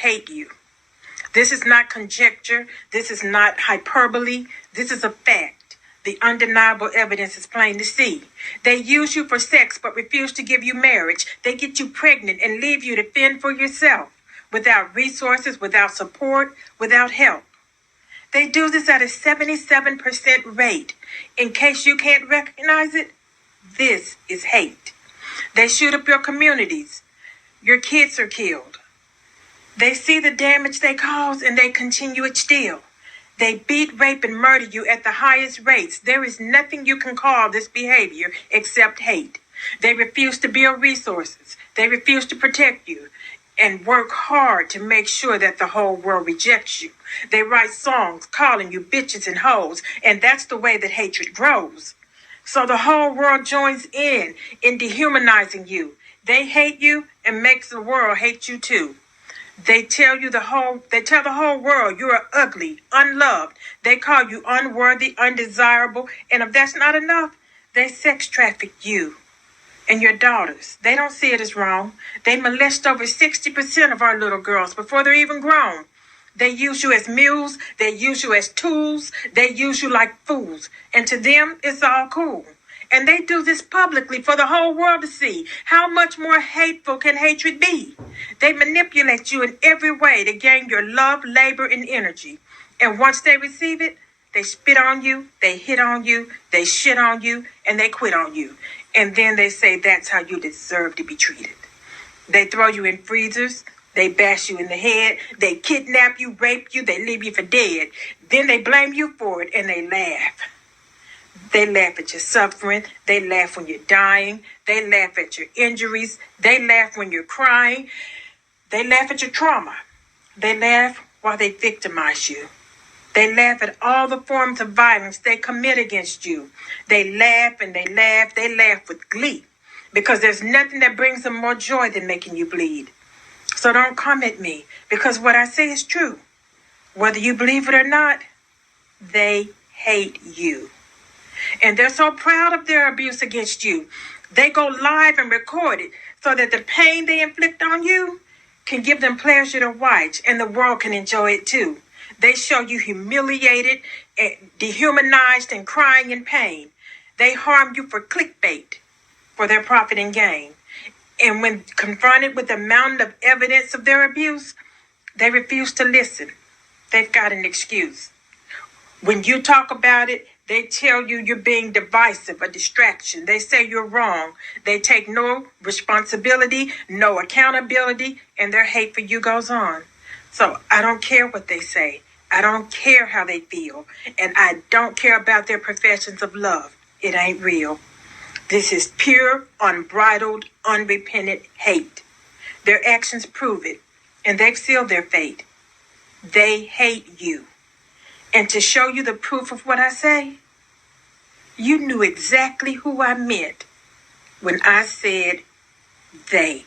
hate you. This is not conjecture. This is not hyperbole. This is a fact. The undeniable evidence is plain to see. They use you for sex but refuse to give you marriage. They get you pregnant and leave you to fend for yourself, without resources, without support, without help. They do this at a 77% rate. In case you can't recognize it, this is hate. They shoot up your communities. Your kids are killed. They see the damage they cause and they continue it still. They beat, rape, and murder you at the highest rates. There is nothing you can call this behavior except hate. They refuse to build resources. They refuse to protect you and work hard to make sure that the whole world rejects you. They write songs calling you bitches and hoes, and that's the way that hatred grows. So the whole world joins in dehumanizing you. They hate you and makes the world hate you too. They tell the whole world you are ugly, unloved. They call you unworthy, undesirable, and if that's not enough, they sex traffic you and your daughters. They don't see it as wrong. They molest over 60% of our little girls before they're even grown. They use you as mules. They use you as tools. They use you like fools. And to them, it's all cool. And they do this publicly for the whole world to see. How much more hateful can hatred be? They manipulate you in every way to gain your love, labor, and energy. And once they receive it, they spit on you, they hit on you, they shit on you, and they quit on you. And then they say that's how you deserve to be treated. They throw you in freezers. They bash you in the head. They kidnap you, rape you, they leave you for dead. Then they blame you for it and they laugh. They laugh at your suffering. They laugh when you're dying. They laugh at your injuries. They laugh when you're crying. They laugh at your trauma. They laugh while they victimize you. They laugh at all the forms of violence they commit against you. They laugh and they laugh. They laugh with glee because there's nothing that brings them more joy than making you bleed. So don't come at me because what I say is true. Whether you believe it or not, they hate you. And they're so proud of their abuse against you. They go live and record it so that the pain they inflict on you can give them pleasure to watch and the world can enjoy it too. They show you humiliated, dehumanized, and crying in pain. They harm you for clickbait, for their profit and gain. And when confronted with the mountain of evidence of their abuse, they refuse to listen. They've got an excuse. When you talk about it, they tell you you're being divisive, a distraction. They say you're wrong. They take no responsibility, no accountability, and their hate for you goes on. So I don't care what they say. I don't care how they feel. And I don't care about their professions of love. It ain't real. This is pure, unbridled, unrepentant hate. Their actions prove it, and they've sealed their fate. They hate you. And to show you the proof of what I say, you knew exactly who I meant when I said they.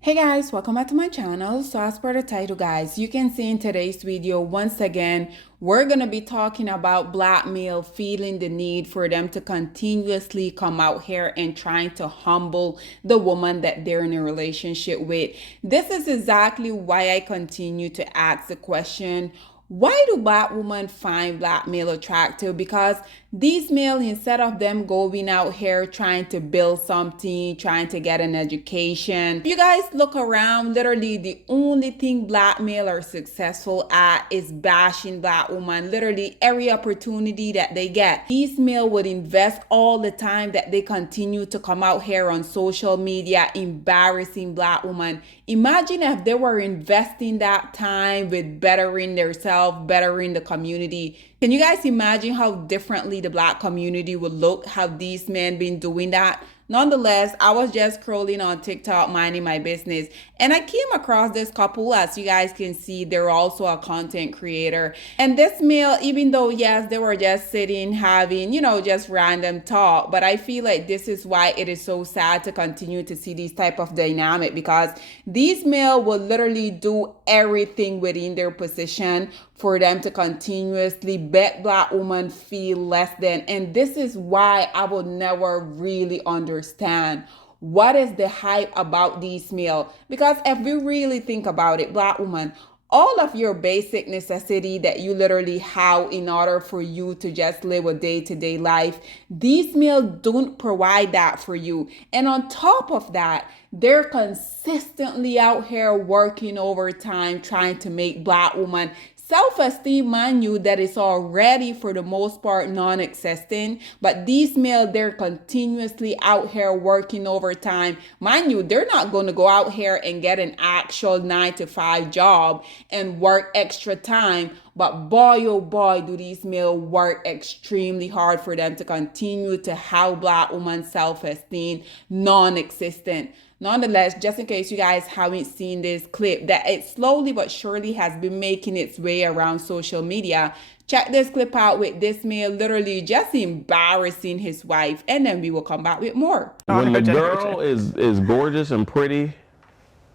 Hey guys, welcome back to my channel. So as per the title, guys, you can see in today's video, once again, we're going to be talking about black male feeling the need for them to continuously come out here and trying to humble the woman that they're in a relationship with. This is exactly why I continue to ask the question, why do black women find black male attractive? Because these male, instead of them going out here trying to build something, trying to get an education, if you guys look around, literally the only thing black male are successful at is bashing black women. Literally every opportunity that they get, these male would invest all the time that they continue to come out here on social media embarrassing black women. Imagine if they were investing that time with bettering themselves, bettering the community. Can you guys imagine how differently the black community would look, how these men been doing that? Nonetheless, I was just scrolling on TikTok, minding my business, and I came across this couple. As you guys can see, they're also a content creator. And this male, even though, yes, they were just sitting, having, just random talk, but I feel like this is why it is so sad to continue to see this type of dynamic, because these male will literally do everything within their position for them to continuously make black women feel less than. And this is why I will never really understand what is the hype about these meal? Because if we really think about it, Black woman, all of your basic necessity that you literally have in order for you to just live a day-to-day life, these meals don't provide that for you. And on top of that, they're consistently out here working overtime trying to make Black woman self-esteem, mind you, that is already for the most part non-existent, but these males, they're continuously out here working overtime. Mind you, they're not going to go out here and get an actual 9-to-5 job and work extra time, but boy, oh boy, do these males work extremely hard for them to continue to have Black woman self-esteem non-existent. Nonetheless, just in case you guys haven't seen this clip, that it slowly but surely has been making its way around social media. Check this clip out with this male literally just embarrassing his wife, and then we will come back with more. When the girl is gorgeous and pretty,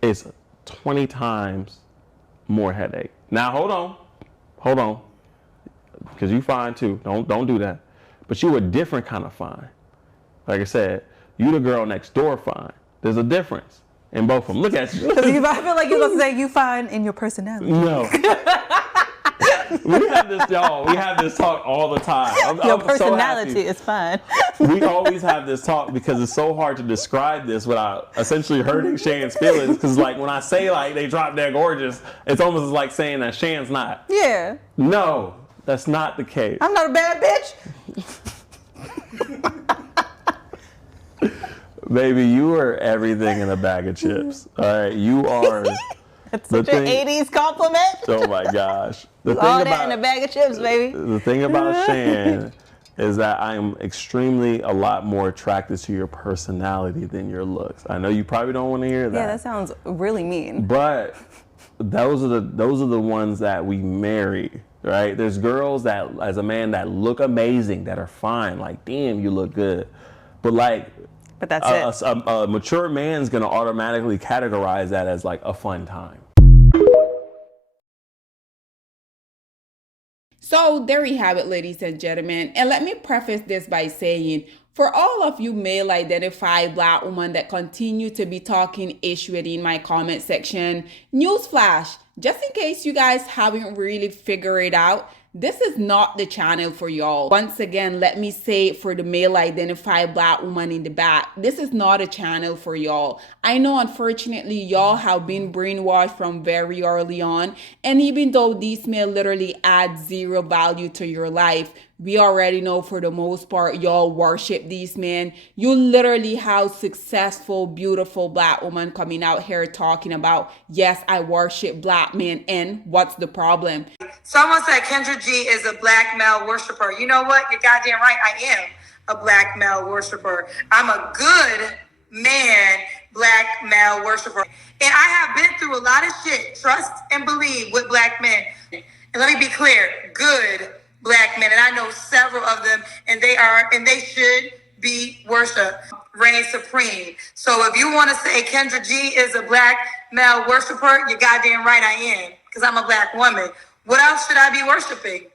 it's 20 times more headache. Now hold on, because you fine too. Don't do that. But you a different kind of fine. Like I said, you the girl next door fine. There's a difference in both of them. Look at you. I feel like you're going to say you fine in your personality. No. We have this, y'all. We have this talk all the time. Your I'm personality so is fine. We always have this talk because it's so hard to describe this without essentially hurting Shan's feelings. Because like when I say like they drop dead gorgeous, it's almost like saying that Shan's not. Yeah. No, that's not the case. I'm not a bad bitch. Baby, you are everything in a bag of chips. All right, you are. That's such an 80s compliment. Oh my gosh. The thing All about, that in a bag of chips, baby. The thing about Shan is that I am extremely a lot more attracted to your personality than your looks. I know you probably don't want to hear that. Yeah, that sounds really mean. But those are the ones that we marry, right? There's girls that, as a man, that look amazing, that are fine. Like, damn, you look good. But like, but that's it. A mature man's gonna automatically categorize that as like a fun time. So there you have it, ladies and gentlemen. And let me preface this by saying, for all of you male-identified Black women that continue to be talking ish within my comment section, newsflash, just in case you guys haven't really figured it out, this is not the channel for y'all. Once again, let me say it for the male-identified Black woman in the back, this is not a channel for y'all. I know, unfortunately, y'all have been brainwashed from very early on, and even though these may literally add zero value to your life, we already know for the most part, y'all worship these men. You literally have successful, beautiful Black women coming out here talking about, yes, I worship Black men, and what's the problem? Someone said Kendra G is a Black male worshiper. You know what? You're goddamn right. I am a Black male worshiper. I'm a good man, Black male worshiper. And I have been through a lot of shit, trust and believe, with Black men. And let me be clear, good Black men. And I know several of them, and they should be worshiped, reign supreme. So if you want to say Kendra G is a Black male worshiper, you're goddamn right I am, because I'm a Black woman. What else should I be worshiping?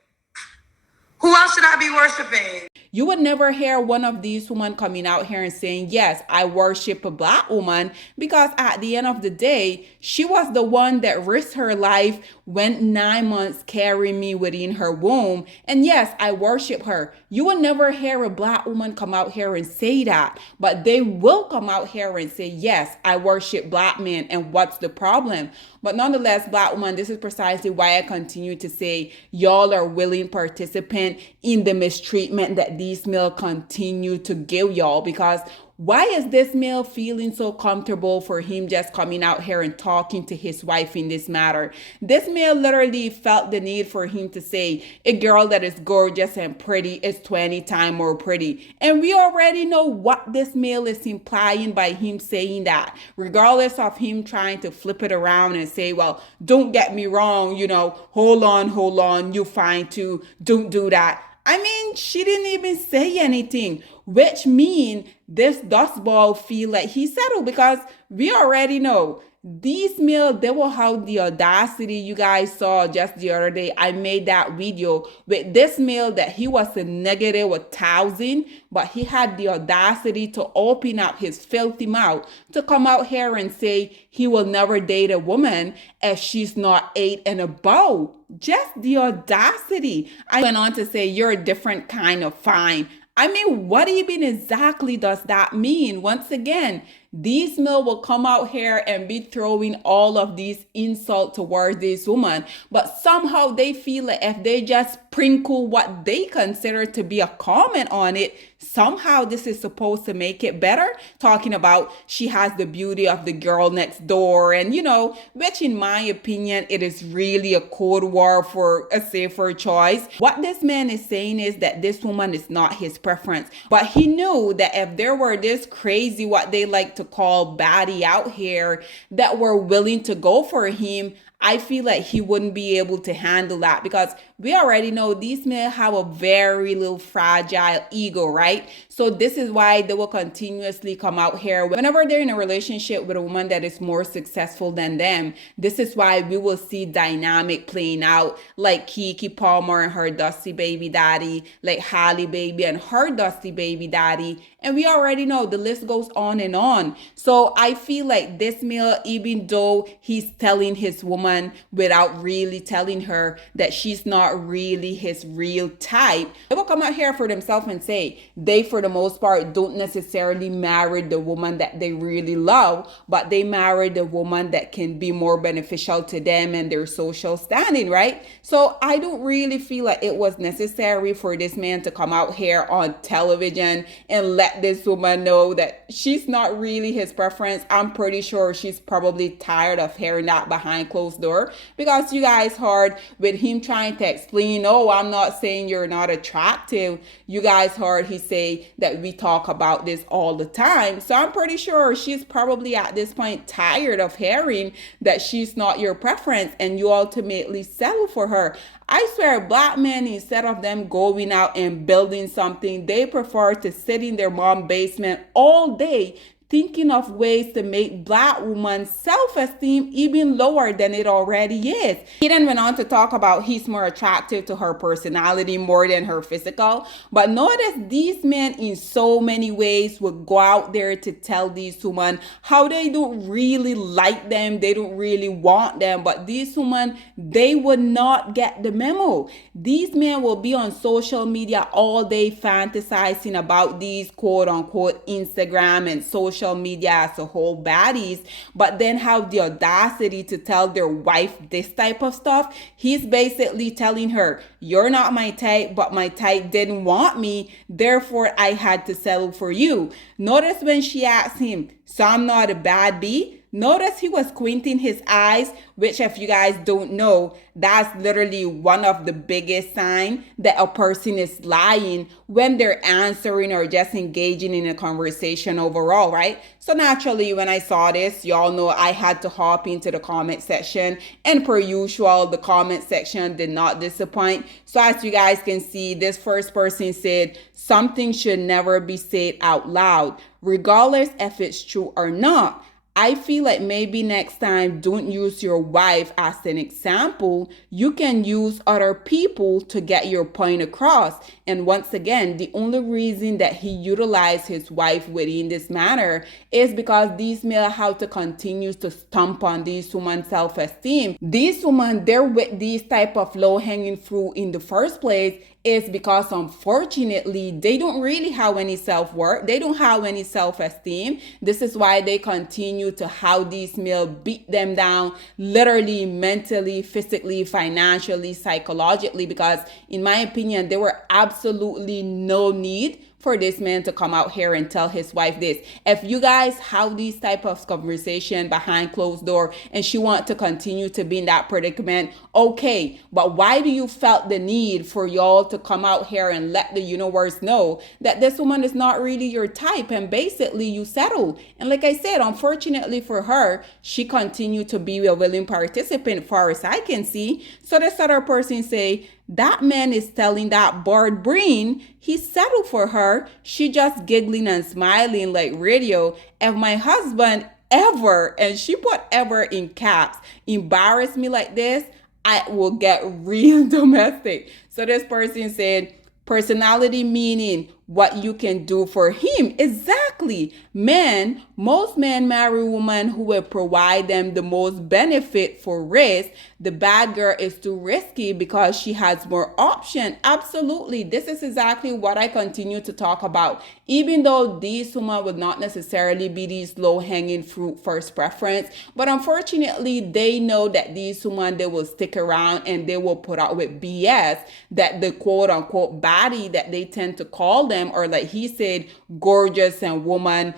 Who else should I be worshiping? You would never hear one of these women coming out here and saying, yes, I worship a Black woman, because at the end of the day, she was the one that risked her life, went 9 months carrying me within her womb. And yes, I worship her. You will never hear a Black woman come out here and say that, but they will come out here and say, yes, I worship Black men, and what's the problem? But nonetheless, Black woman, this is precisely why I continue to say y'all are willing participant in the mistreatment that these male continue to give y'all, because why is this male feeling so comfortable for him just coming out here and talking to his wife in this matter? This male literally felt the need for him to say a girl that is gorgeous and pretty is 20 times more pretty. And we already know what this male is implying by him saying that, regardless of him trying to flip it around and say, well, don't get me wrong, hold on, you fine too, don't do that. I mean, she didn't even say anything, which means this dustball feel like he settled, because we already know These males, they will have the audacity. You guys saw just the other day, I made that video with this male that he was a negative 1,000, but he had the audacity to open up his filthy mouth to come out here and say he will never date a woman if she's not 8 and above. Just the audacity. I went on to say, you're a different kind of fine. I mean, what even exactly does that mean? Once again, these men will come out here and be throwing all of these insults towards this woman, but somehow they feel like if they just sprinkle what they consider to be a comment on it, somehow this is supposed to make it better. Talking about she has the beauty of the girl next door, and which in my opinion, it is really a code word for a safer choice. What this man is saying is that this woman is not his preference, but he knew that if there were this crazy, what they like to call baddie out here that were willing to go for him, I feel like he wouldn't be able to handle that, because we already know these men have a very little fragile ego, right? So this is why they will continuously come out here whenever they're in a relationship with a woman that is more successful than them. This is why we will see dynamic playing out, like Keke Palmer and her dusty baby daddy, like Halle Baby and her dusty baby daddy. And we already know the list goes on and on. So I feel like this male, even though he's telling his woman without really telling her that she's not really his real type, they will come out here for themselves and say they, for the most part, don't necessarily marry the woman that they really love, but they marry the woman that can be more beneficial to them and their social standing, right? So I don't really feel like it was necessary for this man to come out here on television and let this woman know that she's not really his preference. I'm pretty sure she's probably tired of hearing that behind closed door, because you guys heard with him trying to explain, oh, I'm not saying you're not attractive. You guys heard he say that we talk about this all the time. So I'm pretty sure she's probably at this point tired of hearing that she's not your preference and you ultimately settle for her. I swear, black men, instead of them going out and building something, they prefer to sit in their mom's basement all day thinking of ways to make black women's self-esteem even lower than it already is. He then went on to talk about he's more attractive to her personality more than her physical. But notice these men in so many ways would go out there to tell these women how they don't really like them, they don't really want them. But these women, they would not get the memo. These men will be on social media all day fantasizing about these quote-unquote Instagram and social media as a whole baddies, but then have the audacity to tell their wife this type of stuff. He's basically telling her, you're not my type, but my type didn't want me, therefore I had to settle for you. Notice when she asked him, so I'm not a bad bee? Notice he was squinting his eyes, which if you guys don't know, that's literally one of the biggest signs that a person is lying when they're answering or just engaging in a conversation overall, right? So naturally, when I saw this, y'all know I had to hop into the comment section, and per usual, the comment section did not disappoint. So as you guys can see, this first person said, something should never be said out loud, regardless if it's true or not. I feel like maybe next time, don't use your wife as an example. You can use other people to get your point across. And once again, the only reason that he utilized his wife within this manner is because these men have to continue to stomp on these women's self-esteem. These women, they're with these type of low-hanging fruit in the first place is because unfortunately they don't really have any self-worth, they don't have any self-esteem. This is why they continue to have these males beat them down, literally, mentally, physically, financially, psychologically, because in my opinion there were absolutely no need for this man to come out here and tell his wife this. If you guys have these type of conversation behind closed door and she want to continue to be in that predicament, okay, but why do you felt the need for y'all to come out here and let the universe know that this woman is not really your type, and basically you settle? And like I said, unfortunately for her, she continued to be a willing participant far as I can see. So this other person say, that man is telling that Bard Breen he settled for her. She just giggling and smiling like radio. If my husband ever, and she put ever in caps, embarrass me like this, I will get real domestic. So this person said, personality meaning what you can do for him. Exactly. Men, most men marry women who will provide them the most benefit for risk. The bad girl is too risky because she has more option. Absolutely. This is exactly what I continue to talk about. Even though these women would not necessarily be these low-hanging fruit first preference, but unfortunately, they know that these women, they will stick around and they will put out with BS that the quote-unquote baddie that they tend to call them, or like he said, gorgeous and woman,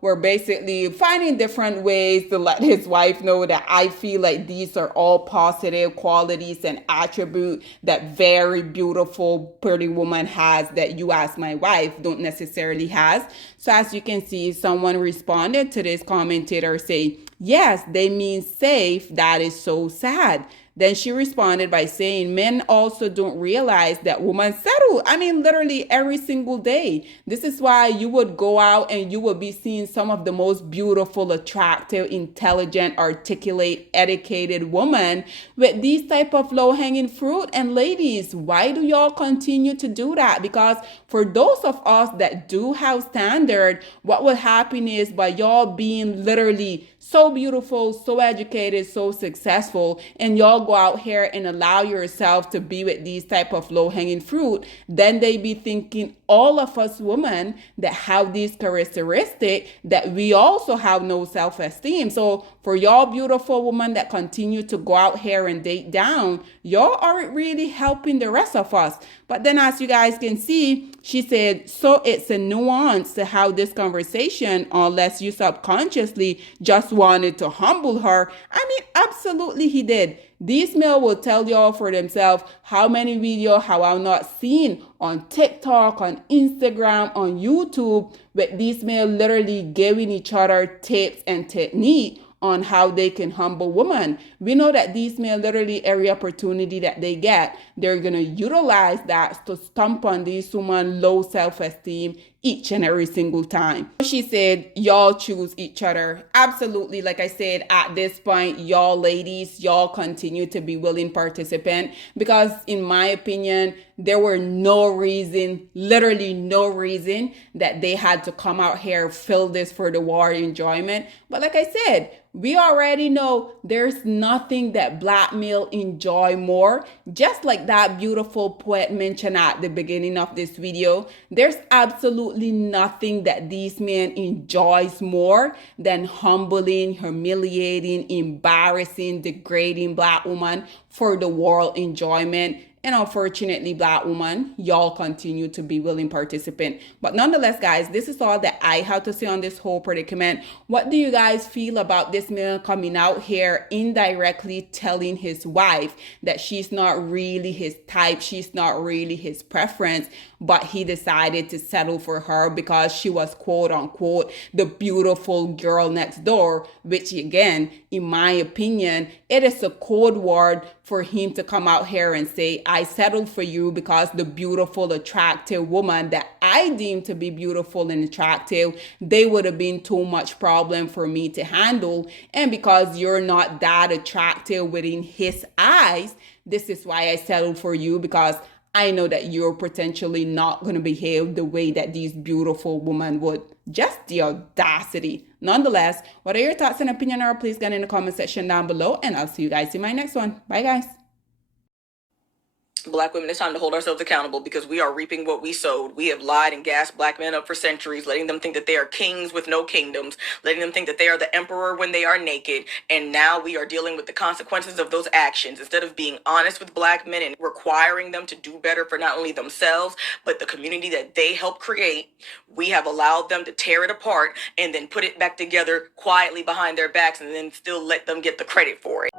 we're basically finding different ways to let his wife know that I feel like these are all positive qualities and attributes that very beautiful, pretty woman has that you as my wife don't necessarily has. So as you can see, someone responded to this commentator say, yes, they mean safe. That is so sad. Then she responded by saying, men also don't realize that women settle. I mean, literally every single day. This is why you would go out and you would be seeing some of the most beautiful, attractive, intelligent, articulate, educated women with these type of low-hanging fruit. And ladies, why do y'all continue to do that? Because for those of us that do have standard, what will happen is by y'all being literally so beautiful, so educated, so successful, and y'all go out here and allow yourself to be with these type of low-hanging fruit, then they be thinking all of us women that have these characteristics that we also have no self-esteem. So for y'all beautiful women that continue to go out here and date down, y'all aren't really helping the rest of us. But then as you guys can see, she said, so it's a nuance to how this conversation, unless you subconsciously just wanted to humble her. I mean, absolutely he did. These men will tell y'all for themselves how many videos have I not seen on TikTok, on Instagram, on YouTube, with these men literally giving each other tips and technique on how they can humble women. We know that these men literally every opportunity that they get, they're going to utilize that to stomp on these women low self-esteem each and every single time. She said, y'all choose each other. Absolutely. Like I said, at this point, y'all ladies, y'all continue to be willing participant, because in my opinion, there were no reason, literally no reason that they had to come out here, fill this for the war enjoyment. But like I said, we already know there's nothing that black male enjoy more. Just like that beautiful poet mentioned at the beginning of this video, there's absolutely nothing that these men enjoys more than humbling, humiliating, embarrassing, degrading black woman for the world enjoyment. And unfortunately, black woman, y'all continue to be willing participant. But nonetheless, guys, this is all that I have to say on this whole predicament. What do you guys feel about this man coming out here indirectly telling his wife that she's not really his type, she's not really his preference, but he decided to settle for her because she was quote unquote the beautiful girl next door, which again, in my opinion, it is a code word for him to come out here and say, I settled for you because the beautiful, attractive woman that I deem to be beautiful and attractive, they would have been too much problem for me to handle. And because you're not that attractive within his eyes, this is why I settled for you, because I know that you're potentially not going to behave the way that these beautiful women would. Just the audacity. Nonetheless, what are your thoughts and opinion are? Please get in the comment section down below, and I'll see you guys in my next one. Bye, guys. Black women, it's time to hold ourselves accountable, because we are reaping what we sowed. We have lied and gassed black men up for centuries, letting them think that they are kings with no kingdoms, letting them think that they are the emperor when they are naked. And now we are dealing with the consequences of those actions. Instead of being honest with black men and requiring them to do better for not only themselves, but the community that they helped create, we have allowed them to tear it apart and then put it back together quietly behind their backs and then still let them get the credit for it.